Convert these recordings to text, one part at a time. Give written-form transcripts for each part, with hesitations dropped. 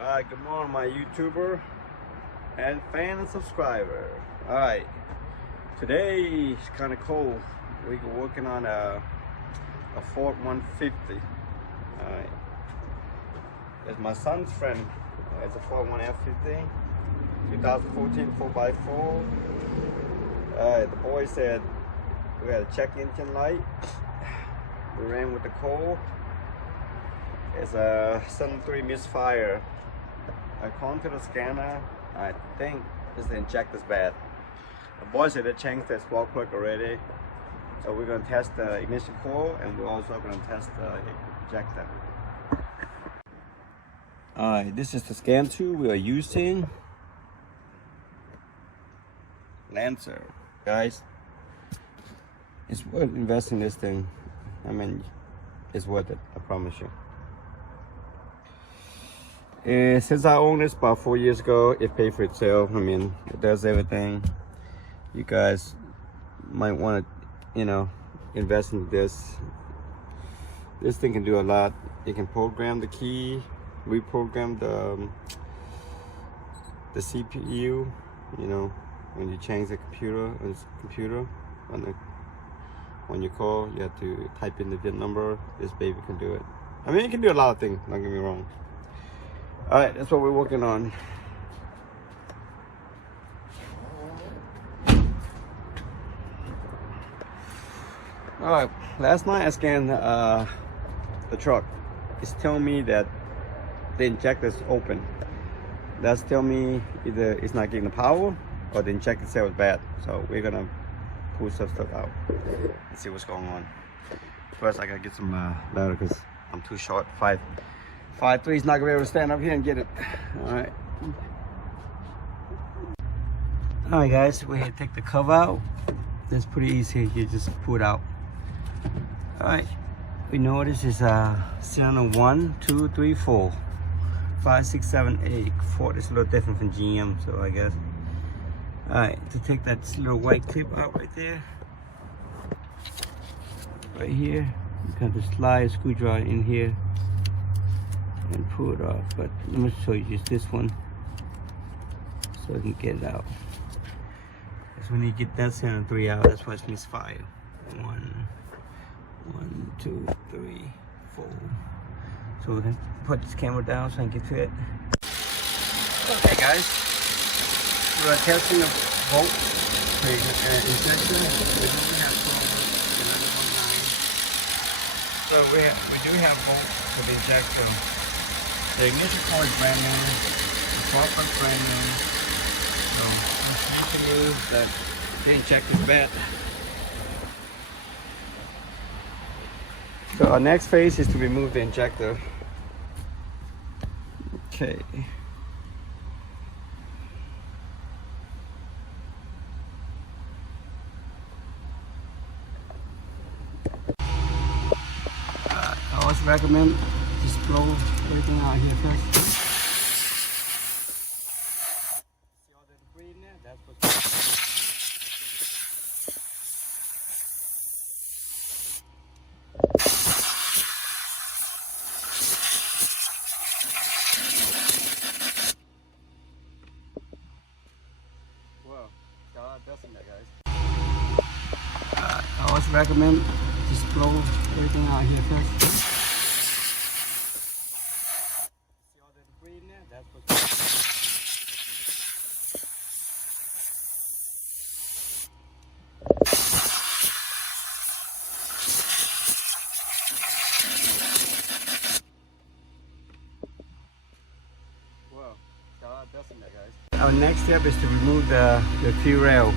Alright, good morning my YouTuber and fan and subscriber. Alright, today it's kind of cold. We're working on a Ford F150. Alright, it's my son's friend. It's a Ford F150 2014 4x4. Alright, the boy said we had to check engine light. We ran with the coil. It's a 73 misfire. According to the scanner, I think the injector's bad. The boy said they changed the spark plug already. So we're going to test the ignition coil and we're also going to test the injector. Alright, this is the scan tool we are using. Lancer. Guys, it's worth investing in this thing. I mean, it's worth it, I promise you. Since I owned this about 4 years ago, it paid for itself. I mean, it does everything. You guys might want to, invest in this. This thing can do a lot. You can program the key, reprogram the CPU. When you change the computer, when you call, you have to type in the VIN number. This baby can do it. I mean, it can do a lot of things. Don't get me wrong. All right, that's what we're working on. All right, last night I scanned the truck. It's telling me that the injector is open. That's telling me either it's not getting the power or the injector itself is bad. So we're gonna pull some stuff out and see what's going on. First, I gotta get some ladder because I'm too short. 5'3" is not gonna be able to stand up here and get it. All right, guys, we're gonna take the cover out. It's pretty easy. You just pull it out. All right, we know this is cylinder 1, 2, 3, 4, 5, 6, 7, 8. Ford is a little different from GM, so I guess. All right, to take that little white clip out right there, right here, you can just slide a screwdriver in here and pull it off. But let me show you just this one so I can get it out. Because when you get that cylinder 3 out, that's why it's misfire. 1, 2, 3, 4. So we can put this camera down so I can get to it. Okay, guys, we're testing the volt for injection. We do have 11.9. So we do have volt for the injector. The ignition coil is brand new, the spark plug is brand new, so it's to you that the injector is bad. So our next phase is to remove the injector. Okay. I always recommend just blow everything out here first. See all the debris in there? That's what's Whoa, got a lot of dust in there, guys. I always recommend just blow everything out here first. That's what's Whoa, got a lot of dust in there, guys. Our next step is to remove the fuel rail.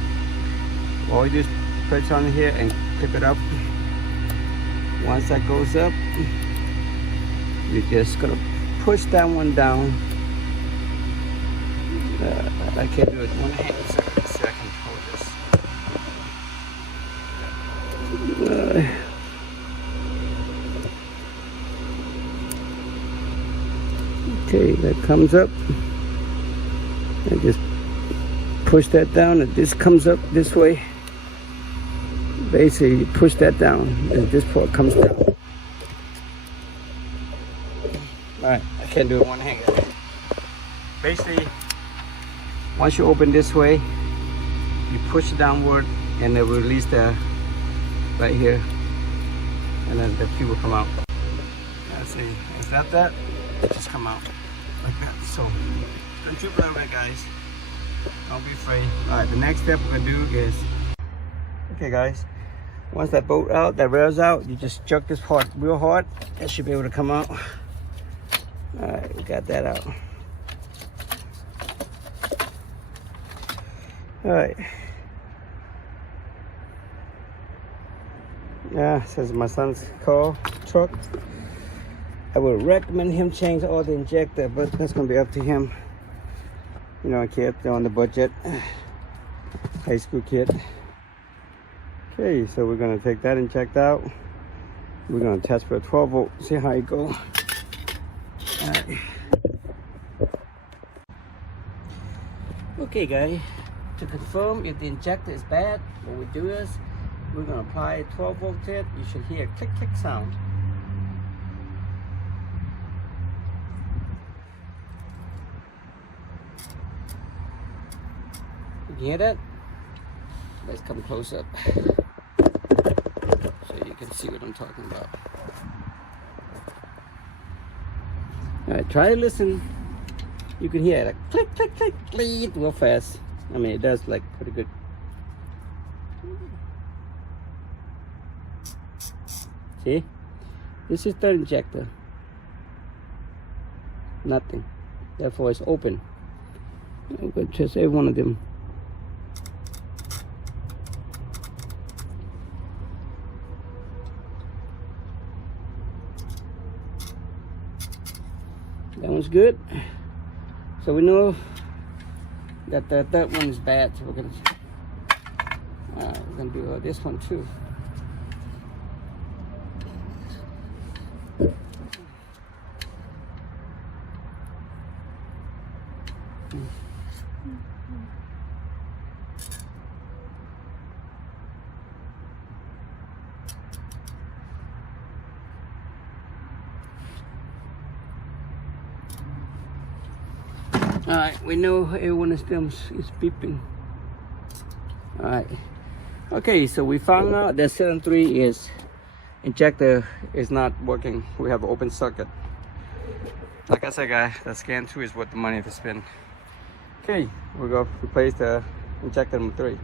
All you do is press on here and clip it up. Once that goes up, you're just gonna push that one down. I can't do it with one hand, so let's see if I can hold this. Okay, that comes up. And just push that down, and this comes up this way. Basically, you push that down, and this part comes down. All right, I can't do it one hand. basically, once you open this way, you push it downward and it will release the right here, and then the fuel will come out. Let's see, is that? It just come out like that. So don't trip over it, guys. Don't be afraid. All right, the next step we're gonna do is, okay guys, once that bolt out, that rail's out, you just jerk this part real hard. That should be able to come out. All right, we got that out. All right. Yeah, says my son's car, truck. I would recommend him change all the injector, but that's gonna be up to him. You know, a kid, they're on the budget. High school kid. Okay, so we're gonna take that injector out. We're gonna test for a 12 volt, see how it goes. All right. Okay, guys, to confirm if the injector is bad, what we do is we're gonna apply a 12 volt to it. You should hear a click sound. You hear that? Let's come close up so you can see what I'm talking about. All right, try to listen. You can hear it like click, click, click, click, real fast. I mean, it does like pretty good. See? This is third injector. Nothing. Therefore, it's open. I'm going to test every one of them. That one's good. So we know that the third one is bad. So we're gonna do this one too. All right, we know every one of them is beeping. All right. Okay, so we found out that 7.3 is injector is not working. We have an open circuit. Like I said, guys, the scan 2 is worth the money to spend. Okay, we'll go replace the injector number 3.